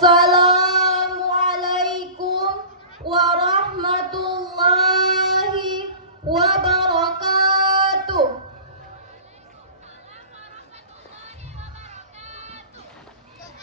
Assalamualaikum warahmatullahi wabarakatuh.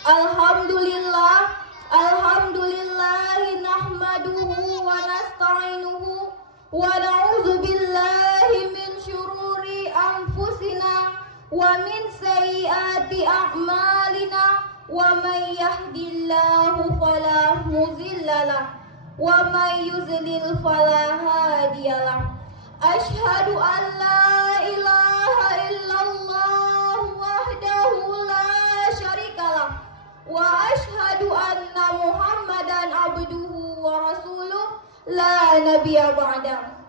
Alhamdulillahi nahmaduhu wa nasta'inuhu wa na'udzu billahi min syururi anfusina wa min sayyiati a'malina. Wa may yahdihillahu fala mudhillalah wa may yudlil fala hadiyalah. Asyhadu an la ilaha illallah wahdahu la syarikalah wa asyhadu anna Muhammadan abduhu wa rasuluh la nabiyya ba'da.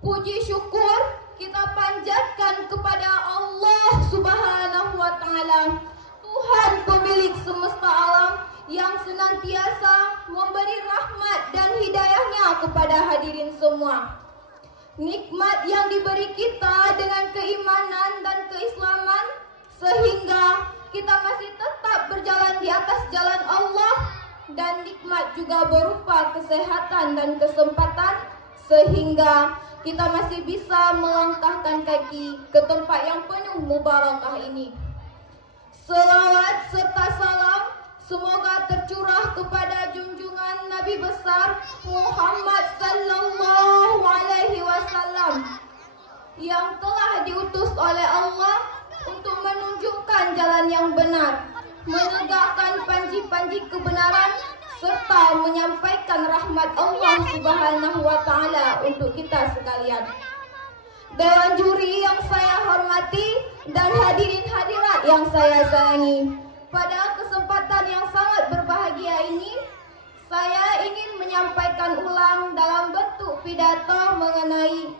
Puji syukur kita panjatkan kepada Allah Subhanahu wa taala, Tuhan pemilik semesta alam yang senantiasa memberi rahmat dan hidayahnya kepada hadirin semua. Nikmat yang diberi kita dengan keimanan dan keislaman sehingga kita masih tetap berjalan di atas jalan Allah, dan nikmat juga berupa kesehatan dan kesempatan sehingga kita masih bisa melangkahkan kaki ke tempat yang penuh mubarakah ini. Selawat serta salam semoga tercurah kepada junjungan Nabi besar Muhammad sallallahu alaihi wasallam yang telah diutus oleh Allah untuk menunjukkan jalan yang benar, menegakkan panji-panji kebenaran serta menyampaikan rahmat Allah Subhanahu wa taala untuk kita sekalian. Dewan juri yang saya hormati dan hadirin hadirat yang saya sayangi, pada kesempatan yang sangat berbahagia ini saya ingin menyampaikan ulang dalam bentuk pidato mengenai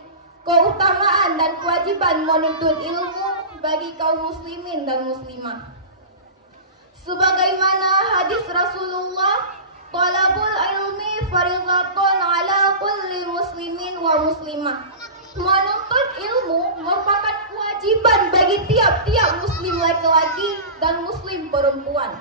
keutamaan dan kewajiban menuntut ilmu bagi kaum muslimin dan muslimah. Sebagaimana hadis Rasulullah, talabul ilmi fardhatun ala kulli muslimin wa muslimah. Menuntut ilmu merupakan kewajiban bagi tiap-tiap muslim laki-laki dan muslim perempuan.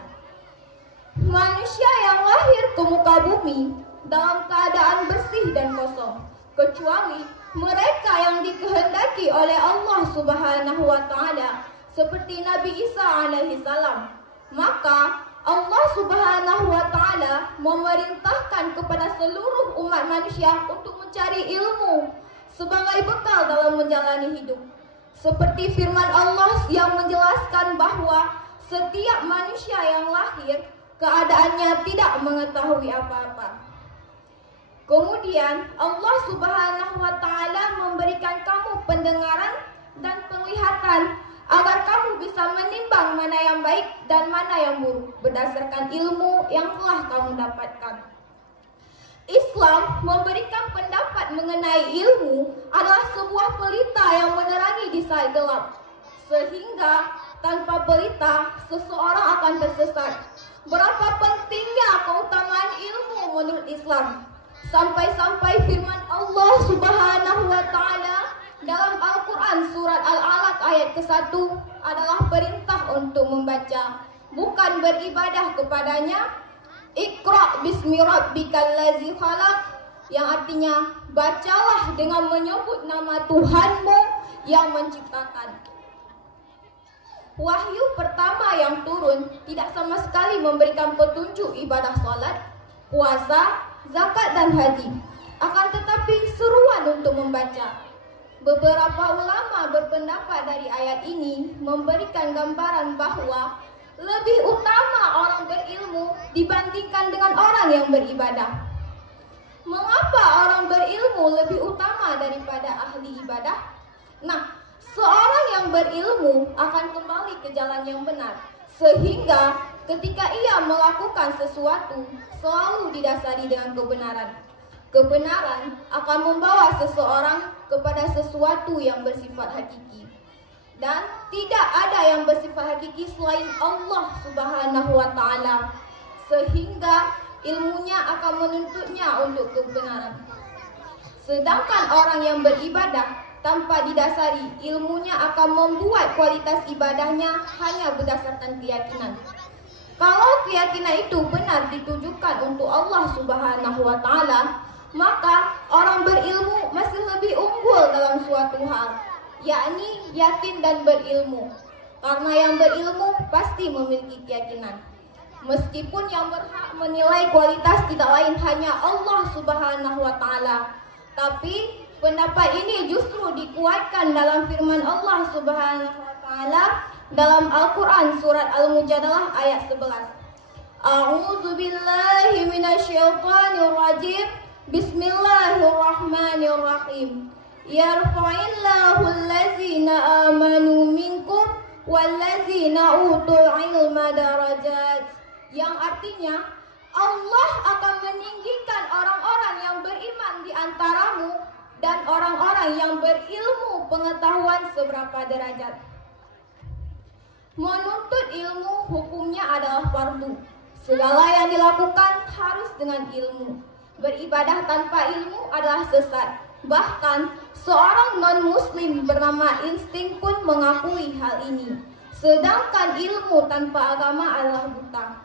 Manusia yang lahir ke muka bumi dalam keadaan bersih dan kosong, kecuali mereka yang dikehendaki oleh Allah Subhanahu wa taala seperti Nabi Isa alaihi salam. Maka Allah Subhanahu wa taala memerintahkan kepada seluruh umat manusia untuk mencari ilmu sebagai bekal dalam menjalani hidup. Seperti firman Allah yang menjelaskan bahwa setiap manusia yang lahir keadaannya tidak mengetahui apa-apa. Kemudian Allah Subhanahu wa taala memberikan kamu pendengaran dan penglihatan agar kamu bisa menimbang mana yang baik dan mana yang buruk berdasarkan ilmu yang telah kamu dapatkan. Islam memberikan pendapat mengenai ilmu adalah sebuah pelita yang menerangi di saat gelap, sehingga tanpa pelita seseorang akan tersesat. Berapa pentingnya keutamaan ilmu menurut Islam, sampai-sampai firman Allah Subhanahu wa taala dalam Al-Quran surat Al-Alaq ayat ke-1 adalah perintah untuk membaca, bukan beribadah kepadanya. Iqra bismi rabbikal ladzi khalaq, yang artinya bacalah dengan menyebut nama Tuhanmu yang menciptakan. Wahyu pertama yang turun tidak sama sekali memberikan petunjuk ibadah salat, puasa, zakat dan haji. Akan tetapi seruan untuk membaca. Beberapa ulama berpendapat dari ayat ini memberikan gambaran bahwa lebih utama orang berilmu dibandingkan dengan orang yang beribadah. Mengapa orang berilmu lebih utama daripada ahli ibadah? Nah, seorang yang berilmu akan kembali ke jalan yang benar, sehingga ketika ia melakukan sesuatu selalu didasari dengan kebenaran. Kebenaran akan membawa seseorang kepada sesuatu yang bersifat hakiki. Dan tidak ada yang bersifat hakiki selain Allah Subhanahu wa taala, sehingga ilmunya akan menuntutnya untuk kebenaran. Sedangkan orang yang beribadah tanpa didasari, ilmunya akan membuat kualitas ibadahnya hanya berdasarkan keyakinan. Kalau keyakinan itu benar ditujukan untuk Allah Subhanahu wa taala, maka orang berilmu masih lebih unggul dalam suatu hal, yakni yakin dan berilmu. Karena yang berilmu pasti memiliki keyakinan. Meskipun yang berhak menilai kualitas tidak lain hanya Allah Subhanahu wa taala. Tapi pendapat ini justru dikuatkan dalam firman Allah Subhanahu wa taala dalam Al-Qur'an surat Al-Mujadalah ayat 11. A'udzu billahi minasyaitonir rajim. Bismillahirrahmanirrahim. Yarfa'illahu allazina amanu minkum wallazina utul ilma darajat. Yang artinya Allah akan meninggikan orang-orang yang beriman di antaramu dan orang-orang yang berilmu pengetahuan seberapa derajat. Menuntut ilmu hukumnya adalah fardu. Segala yang dilakukan harus dengan ilmu. Beribadah tanpa ilmu adalah sesat. Bahkan seorang non-muslim bernama Insting pun mengakui hal ini. Sedangkan ilmu tanpa agama adalah buta.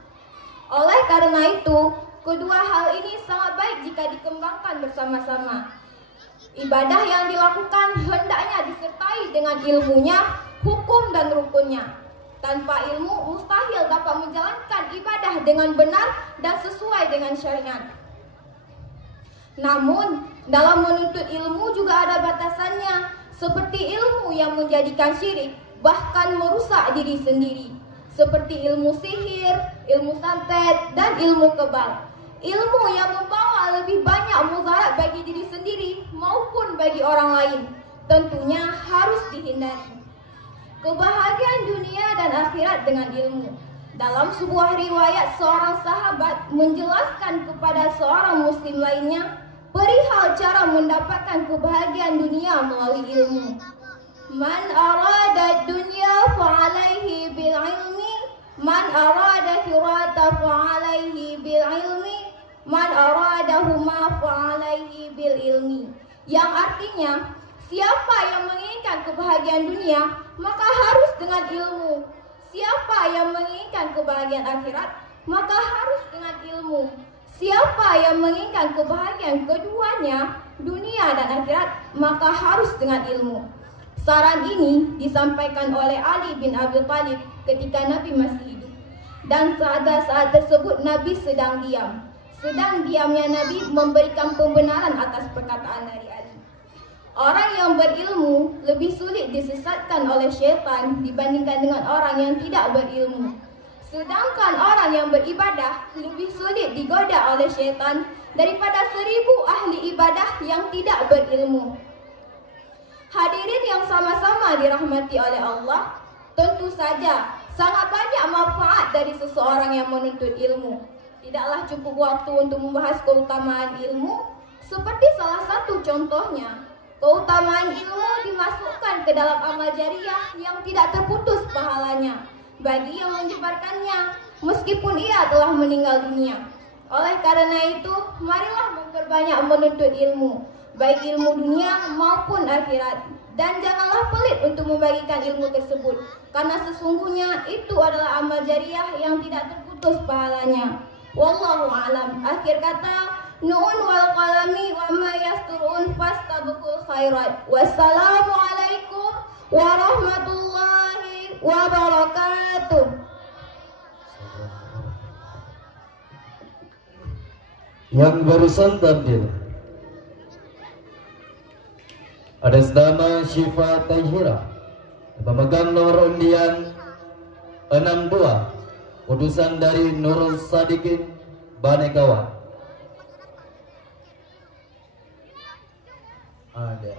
Oleh karena itu, kedua hal ini sangat baik jika dikembangkan bersama-sama. Ibadah yang dilakukan hendaknya disertai dengan ilmunya, hukum dan rukunnya. Tanpa ilmu mustahil dapat menjalankan ibadah dengan benar dan sesuai dengan syariat. Namun, dalam menuntut ilmu juga ada batasannya, seperti ilmu yang menjadikan syirik, bahkan merusak diri sendiri. Seperti ilmu sihir, ilmu santet, dan ilmu kebal. Ilmu yang membawa lebih banyak mudarat bagi diri sendiri maupun bagi orang lain, tentunya harus dihindari. Kebahagiaan dunia dan akhirat dengan ilmu. Dalam sebuah riwayat, seorang sahabat menjelaskan kepada seorang muslim lainnya perihal cara mendapatkan kebahagiaan dunia melalui ilmu. Man arada dunya fa'alaihi bil ilmi, man arada hirata fa'alaihi bil ilmi, man aradahuma fa'alaihi bil ilmi. Yang artinya, siapa yang menginginkan kebahagiaan dunia, maka harus dengan ilmu. Siapa yang menginginkan kebahagiaan akhirat, maka harus dengan ilmu. Siapa yang menginginkan kebahagiaan keduanya, dunia dan akhirat, maka harus dengan ilmu. Saran ini disampaikan oleh Ali bin Abi Thalib ketika Nabi masih hidup. Dan pada saat tersebut Nabi sedang diam. Sedang diamnya Nabi memberikan pembenaran atas perkataan dari Ali. Orang yang berilmu lebih sulit disesatkan oleh syaitan dibandingkan dengan orang yang tidak berilmu. Sedangkan orang yang beribadah lebih sulit digoda oleh syaitan daripada 1000 ahli ibadah yang tidak berilmu. Hadirin yang sama-sama dirahmati oleh Allah, tentu saja sangat banyak manfaat dari seseorang yang menuntut ilmu. Tidaklah cukup waktu untuk membahas keutamaan ilmu, seperti salah satu contohnya, keutamaan ilmu dimasukkan ke dalam amal jariah yang tidak terputus pahalanya bagi yang menyebarkannya, meskipun ia telah meninggal dunia. Oleh karena itu, marilah memperbanyak menuntut ilmu, baik ilmu dunia maupun akhirat. Dan janganlah pelit untuk membagikan ilmu tersebut, karena sesungguhnya itu adalah amal jariah yang tidak terputus pahalanya. Wallahu a'lam. Akhir kata, Nu'un wal qalami wa ma yasturun fastabqul khairat. Wassalamualaikum warahmatullahi wabarakatuh. Yang barusan tampil atas nama Syifa Tahira, pemegang nomor undian 62, utusan dari Nurul Sadikin Banegawan. Ada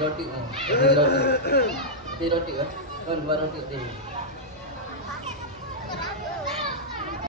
roti kan? Roti kan? Dua roti.